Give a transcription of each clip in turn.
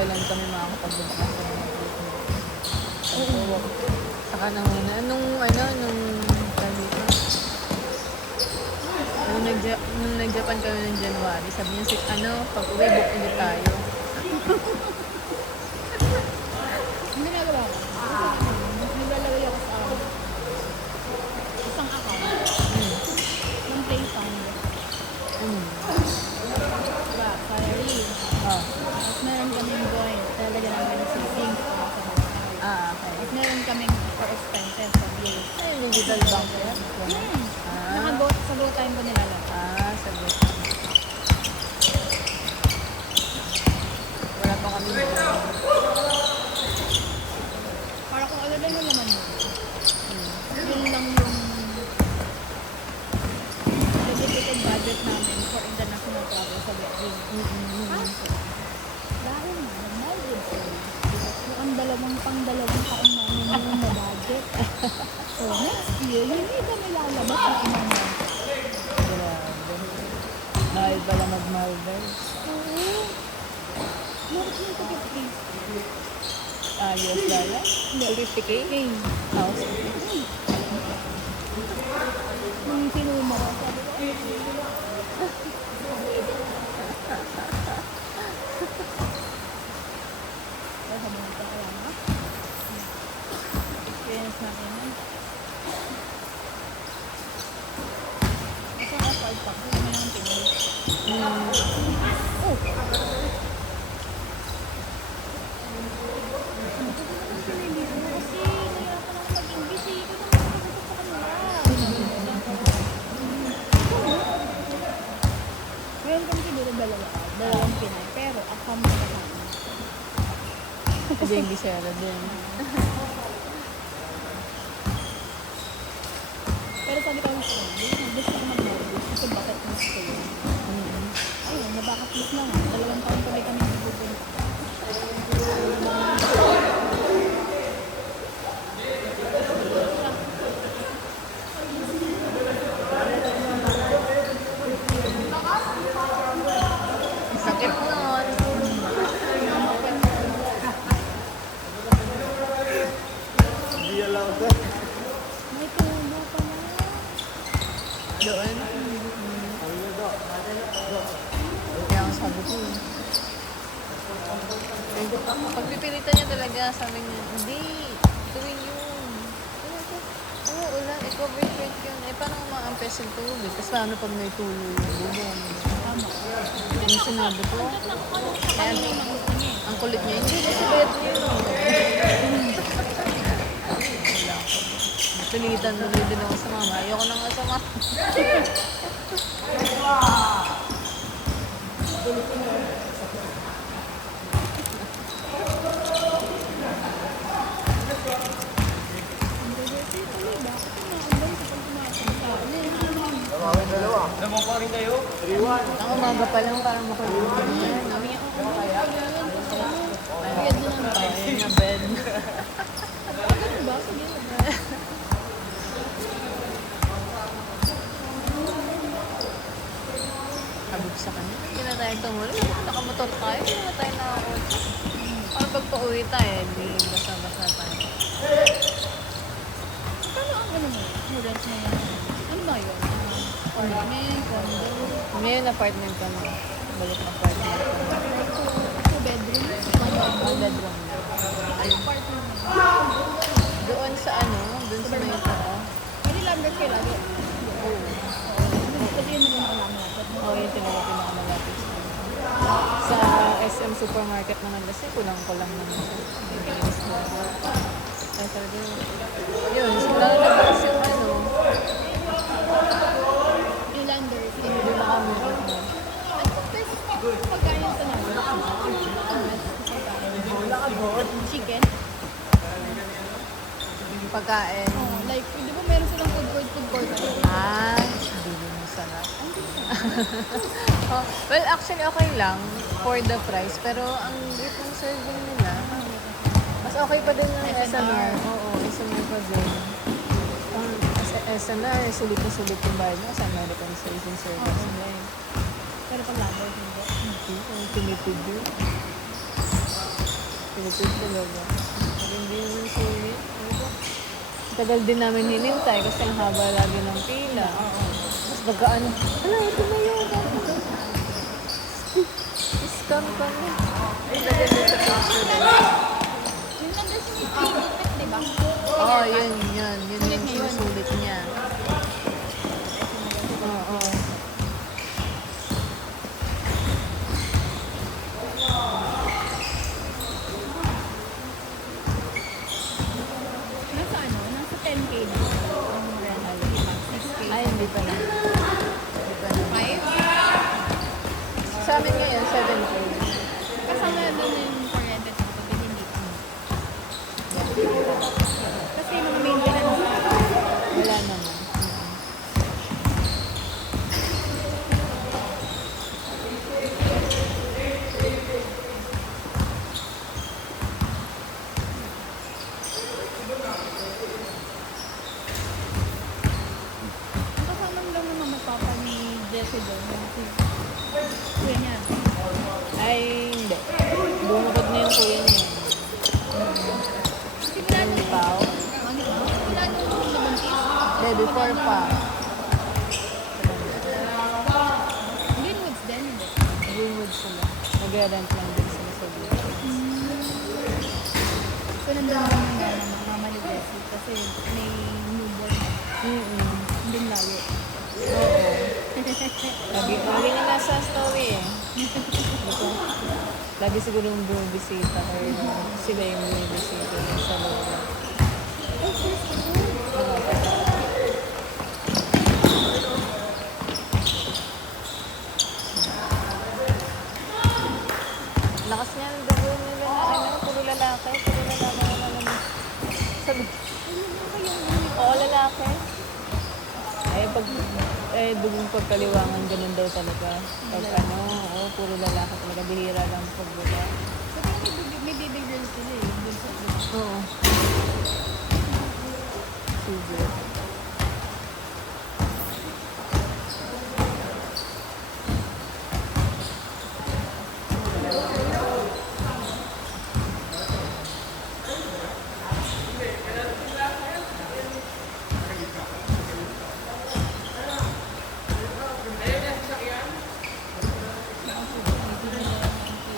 kailan kami makakapag-bukas. Oo. Saka na muna. Nung nag-Japan kami ng January, sabi niya, pag-uwi, book ulit tayo. Ang ginagawa ko, naglalagay ako sa isang account ng Payfund. Diba? Salary. Tapos meron kaming joint. Talaga namin ng savings. Okay. Tapos meron kaming for expenses sa bills. Ay, digital bank yan. Nakagot sa GoTime ko nilalagay. Sagot. Wala pa kami. Para kung ano lang yung laman mo. Yun lang yung dedicated budget namin for international travel sa Vietnam. Kaso, dahil na, nag-mileage sale. So, ang dalawang taon namin yung na-budget. So, next year, hindi kami lalabas ng ibang bansa. Grabe. Mahal pala mag-Maldives. Oo. Bakit yung ticket fee? US dollar? 250K? Okay. House. Nung sinuma ko, sabi ko, ay, habang ito kaya na. Experience natin yan. Isang effort pa, kasi naman yung Pinoy. Oh! Kasi nahirapan ako mag-English eh. Ito naman ako sa kanila. Meron kami siguro dalawang Pinay, pero ako mo na lang. Kasi Englishera din. Pero sabi ko gusto ko mag-Maldives kasi bucket list ko yun. Ayun, na-bucket list na nga. 2 taon pa rin kami pupunta. Sakit nun. May tulo pa na. Doon. Kaya ang sabi ko. Pagpipilitan niya talaga, sabi niya, hindi, tuwin yun. Oo, ulan, cover shirt yun. Paano ma-ampes yung tubig? Kasi paano pag may tulo yung bubong? Tama. Yung sinabi ko, Kaya may mga gusto niya eh. ang kulit niya, hindi kasi bayad niya yun. Wala ko. Pilitan mo din ako sa mama. Ayoko na nga sa mama. Ang umaga pa lang parang makulit niya. Bayad na lang ba? Ayun na bed. Ano ba? Sige na. Habog sa kanya. Hindi na tayo tumuli. Nakamotor tayo. Hindi na tayo nakakot. Para pag pauwi tayo, hindi basa-basa tayo. Paano ang ano mo? Yung rent na yan? Ano ba yun? Apartment, condo, Ngayon apartment ka na. Balik na apartment ka na. 2 bedrooms, 1 Ang bedroom. bedroom na. Ay, apartment. Doon sa doon sa may ito. Pwede landed kayo lagi. Oo. Kasi yun naman ang alam natin. Oo, yun talaga pinakamalapit sa Sa SM Supermarket naman kasi kulang-kulang naman siya. May bilis ko. Kaya talaga yun, lalabas yung Yung landers. hindi makami. Ano best pagkain sa namin? Chicken? Yung pagkain. Oh, like, di ba meron silang food court? Hindi mo masarap. Well, actually okay lang for the price. Pero ang rate ng serving nila, mas okay pa din ng SNR. Oo, SNR pa din. SNR, sulit na sulit yung bayad mo sa American Station Service. Pero pag landers, hindi. Hindi, tinipid yun. Lupit talaga. Hindi naman sulit. Ano? Tagal din namin hinintay kasi ang haba lagi ng pila. Tapos pagkaan, hala, ito na yun. Scam kami. Ang tagal din sa picture. Yung nandun si Lupit, di ba? Oo, yun. Yun yung sinusulit niya. Oo. Nasa ano? Nasa 10K na. Ang rental, di ba? 6K. Ay, hindi pa na. Hindi pa na. 5? Sa amin ngayon, 7K. Kasama na doon yung kuryente at tubig, hindi pa. Kasi mga maintenance na. Wala naman. Ang kasama lang naman magpapa ni Jessie doon. Yung si kuya niya. Ay, hindi. Bumukod na yung kuya niya. Sigurado Yung pao. ano ba? Sigurado yung nabuntis. Hindi, before pa. Greenwoods din, hindi. Greenwood sila. Nag-rent lang din sila sa dito. So, nandun lang yung mama ni Jessie kasi may newborn. Nandun lalo. Oo. Lagi nga nasa story eh. Ito. Lagi siguro yung bumibisita or sila yung bumibisita sa loob. Lakas niya ang dugo nila na ano, puro lalaki na naman. Sabi, oo, lalaki. Pag dugong pagkaliwangan, ganun daw talaga. Pag ano, puro lalaki talaga, bihira lang pag wala. So, parang may baby girl sila eh. Dun sa Oo. Sige.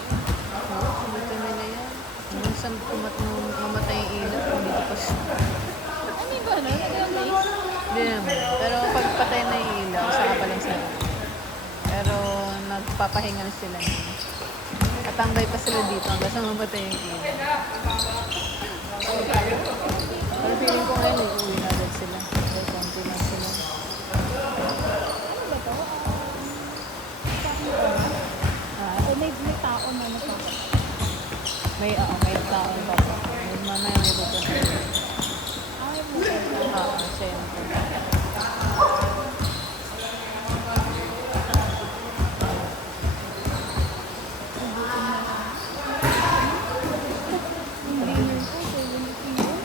Dito nila yan. Nung sa nung mamatay yung ilaw, dito pa siya. ano yung gano'n? Nag-amaze? Hindi naman. Pero pag patay na yung ilaw, saka pa lang sila. Pero nagpapahinga na sila. Katambay pa sila dito hanggang sa mamatay yung ilaw. Pero feeling ko ngayon, uuwi na agad sila. Pero konti na sila. Ano ba to? Ah, So, may tao na nagpapa. may tao pa pa. Mamaya may pupunta. Ay, mo. Siya yung Dinner ko, 70 yun.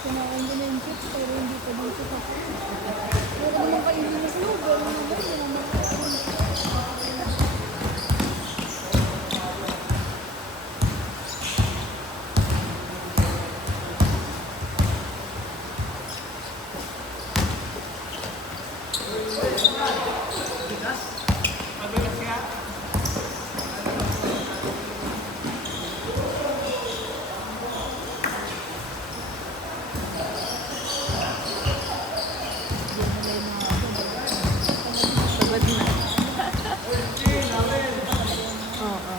Kinain ko na yung chips, pero hindi pa dito sa pero naman kainin na sila. Gano'n naman, hindi naman sabad na. Oo.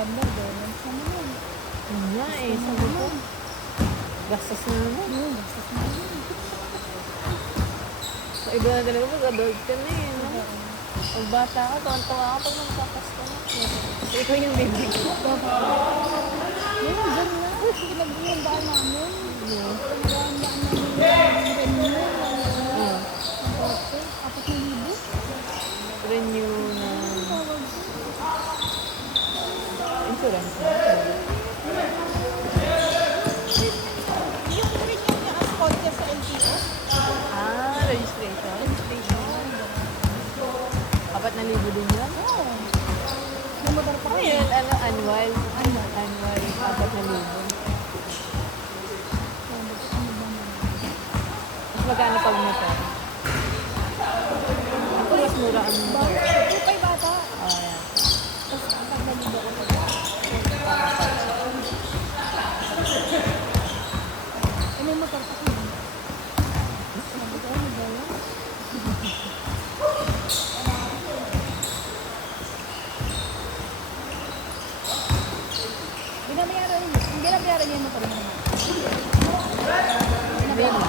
September, government naman yun. Yun nga eh, sabi ko. Gastos na naman. Yun, gastos na yun. So, iba na talaga pag adult ka na eh, no? Oo. Pag bata ka, tuwan-tuwa ka pag magpapasko na. So, ikaw yung baby ko. Yun, dyan na. Pinagbihandaan namin. Yeah. Pinagbihandaan namin yung renew. Oh, Ang kotse. 4,000. renew na Tawag ko. insurance na. Yung renew niya as kotse sa LTO. Ah, registration. 4,000 din yun? Oo. Namotor pa Ano kami. yun? Ano, annual? Annual, 4,000. Mas magkano pag motor? Ako mas mura ang motor. Upay bata. Oh, yan. Tapos pagdalido ko pa. Eh, may motor pa kami. Sabi ko, ano ba yun? Binabayaran niya yung motor mo. Binabayaran.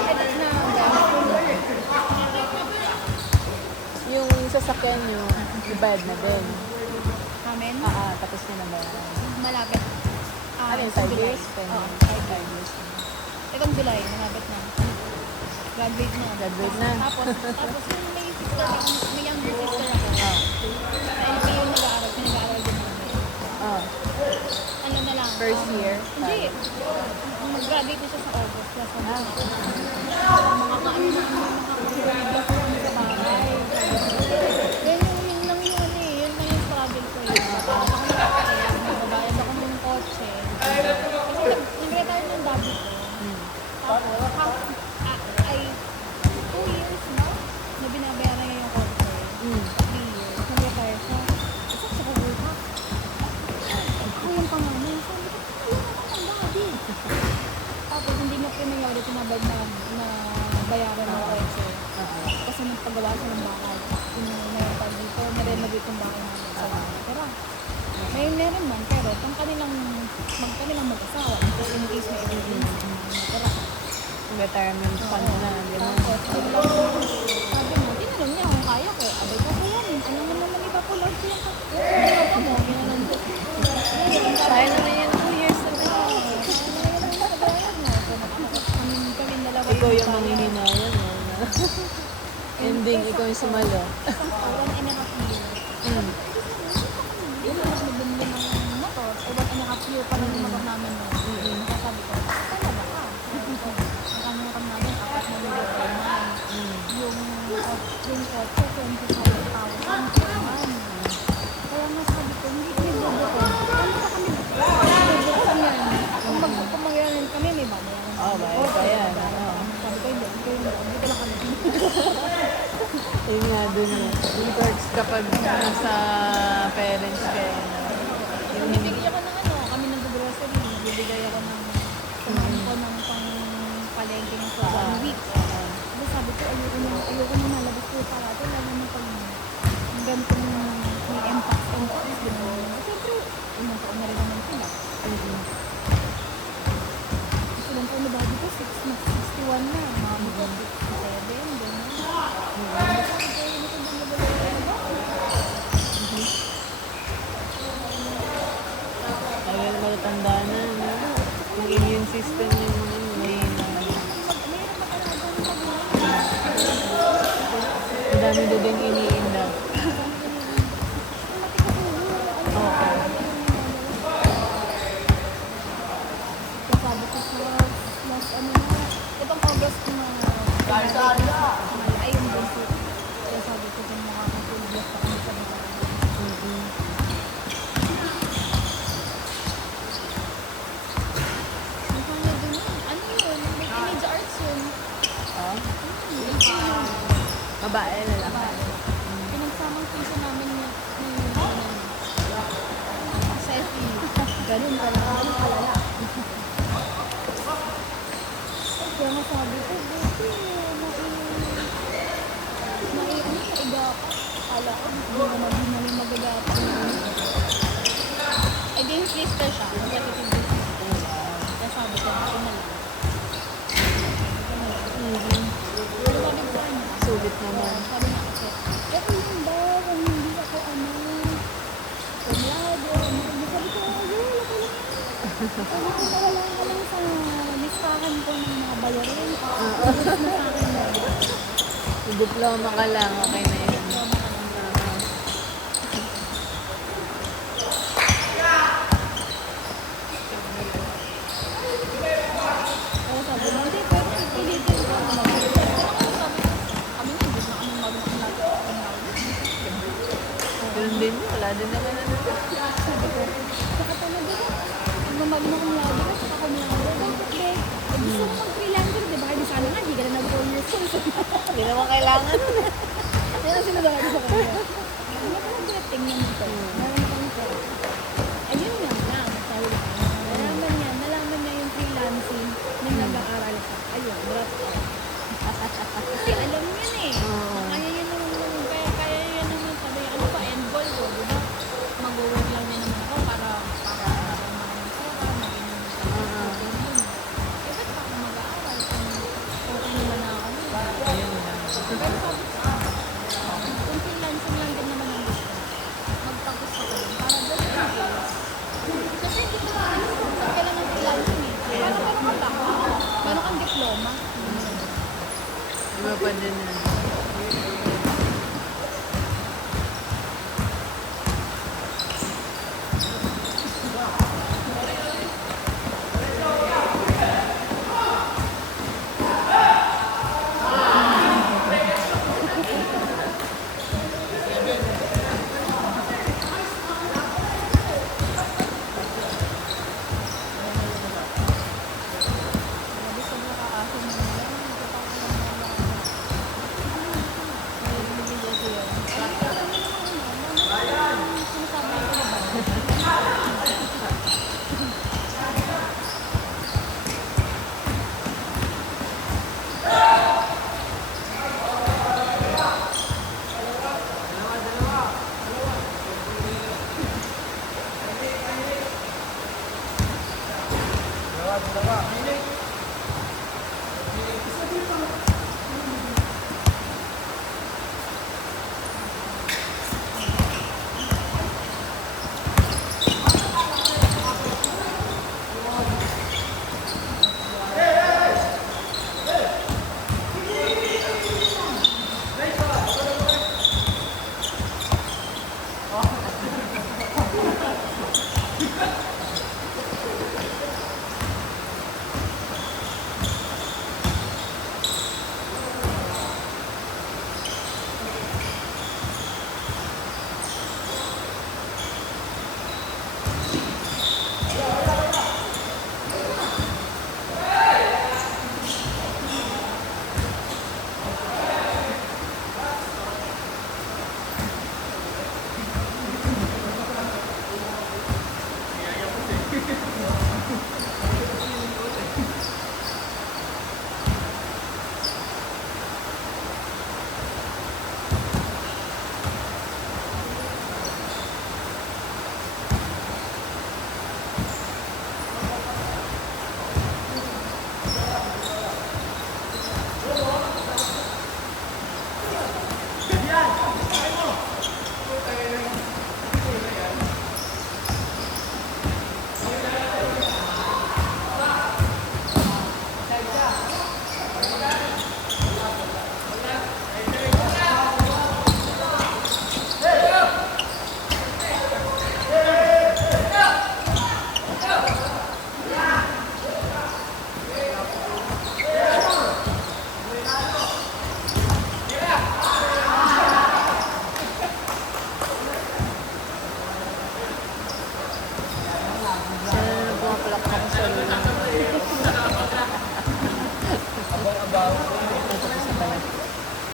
Ay, na, Yung sasakyan nyo, ibayad na din. Amen. Tapos nyo na ba? Malapit. Ano yun, sa 5 July. years? 10 Oo, years? 5 5 years. Itong July, malapit na. Graduate na. Graduate na. Tapos yung may sister, may younger sister ako. Ah. Sa LPU nag-aaral, pinag-aaral din namin. Ah. Ano na lang. First year? Hindi. Mag-graduate na siya sa August. Plus Ah. mga kaano na makakapag-graduate ko kami sa bahay. Yan yun lang yun eh. Yun lang yung struggle ko eh. Ako nakakaya, magbabayad ako ng kotse. Kasi nag-retire ng daddy ko. Tapos, ay 2 years na na binabayaran niya yung kotse. 3 years. Nag-retire siya. Isa siya kaguha. Ako yung panganay. Sabi ko, wala naman ang daddy. Tapos hindi niya pinayari tinabad na bayaran ng kotse. Kasi nagpagawa siya ng bahay. Yung tawag dito, na-renovate yung bahay namin. Sabi niya, tara. May meron man, pero kung kanilang mag-asawa, in case may emergency, tara. Retirement fund na, di ba? Tapos, sabi mo, tinanong niya kung kaya ko. Abay ko kaya rin. Ano mo naman iba po lang siya. Ano mo, ginanong ko. Sayang naman yan, 2 years na din. Ikaw yung manghihinayan, no? Ending, ikaw yung sumalo. 1.5 years. Yun na mas nabili ng motor. 1.5 year pa lang yung motor namin. Kaya sabi ko, talaga ka. Ang ano motor namin, 4,000 per month. Yung kotse, 25,000 per month. Kaya nga sabi ko, hindi kami bubukod. Ano pa kami bubukod yan? Kung magyanan kami, may babayaran. Oh, bayad pa yan. Sabi ko, hindi ko lang kami. Yun nga dun eh. Yung perks kapag nasa parents ka eh. Yung Bibigyan ko ng ano, kami ng grocery. Bibigay ako ng kumain ko ng pang palengke niya for 1 week. Kasi sabi ko, ayoko na nalabas ko parati. Lalo na pag ganitong may impact. Siyempre, unang taon na rin naman sila. Kasi lang taon na bago ko, 61 na. Mami ko, 67, gano'n. ayun, matatanda na, no? Yung immune system yung mahina. Ang dami na din iniinda. Oo. Sabi ko sa last ano na, itong August na ay yung bunso. Kaya sabi ko kung makakapag-bless pa kami sa bahay. Ang kanya din yun. Ano yun? May image arts yun. Oh? Yun. Babae na lang. Pinagsamang piso namin yung selfie. Ganun pala. Ganun palala. Kaya nga sabi ko, buti maiga pa. Kala ko, hindi naman magagapan. Dentista siya. Executive dentista. Kaya sabi ko, ako na lang. Pero sabi ko kanya, Sulit naman. sabi niya kasi, eto yun ba, kung hindi ako kumlado, sabi ko, yun, ako lang. Sabi ko, wala ka lang sa listahan ko ng mga bayarin. Tapos na sa akin na. May diploma ka lang, okay na yun. Oo, sabi mo, hindi, pero pipilitin ko na mag-ibig. Pero ako sabi ko, kami nga, hindi na kami marunong natin ako kumlado. Ganun din yun, wala din naman ano. Sabi ko, saka talaga, kung marunong kumlado ka, saka kumlado. Bakit, gusto mo mag-freelancer, di ba? Di sana nga, di ka na nag-4 years old. Hindi naman kailangan. Yan ang sinasabi ko sa kanya.